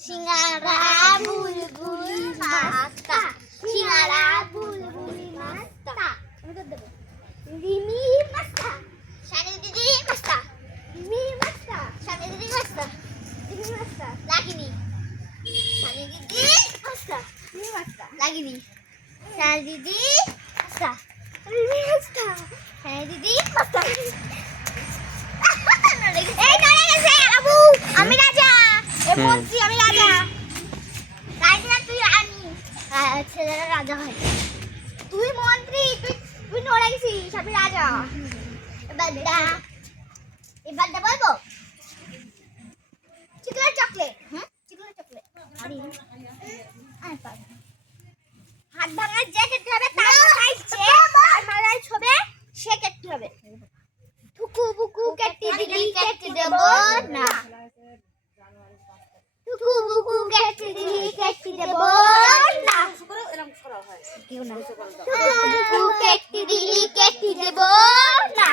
সিঙ্গারা বুলবুল মাস্তা সিঙ্গারা বুলবুল মাস্তা আমি তো দেব রিমি মাস্তা শানি দিদি মাস্তা রিমি মাস্তা শানি দিদি মাস্তা রিমি মাস্তা লাগিনি শানি দিদি মাস্তা রিমি মাস্তা লাগিনি শানি দিদি মাস্তা রিমি মাস্তা শানি দিদি মাস্তা এই নড়ে গেছে আবু আমি রাজা এই মন্ত্রী আমি রাজা রাজা তুই রানী ছেলেরা রাজা হয় তুই মন্ত্রী তুই নড়ে গেছিস আমি রাজা এবার বলবো চিকনের চকলেট চিকনের চকলেট হাত ভাঙা যে কেটে হবে তার খাইছে আর মারাই ছবে সে কেটে হবে টুকু বুকু কেটে দিলি কেটে দেব না টুকু বুকু কেটে দিলি কেটে দেব না এরকম করা হয় কেউ না টুকু কেটে দিলি কেটে দেব না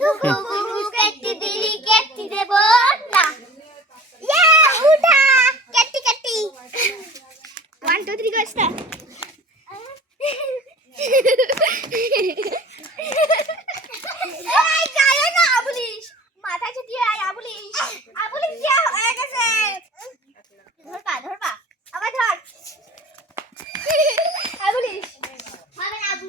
টুকু বুকু কেটে দিলি কেটে দেব না ইয়া উঠা কেটে কেটে 1 2 3 go start এই গায়ে না আবুলিশ মাথা ছুটিয়ে আয় আবুলিশ আবুলিশ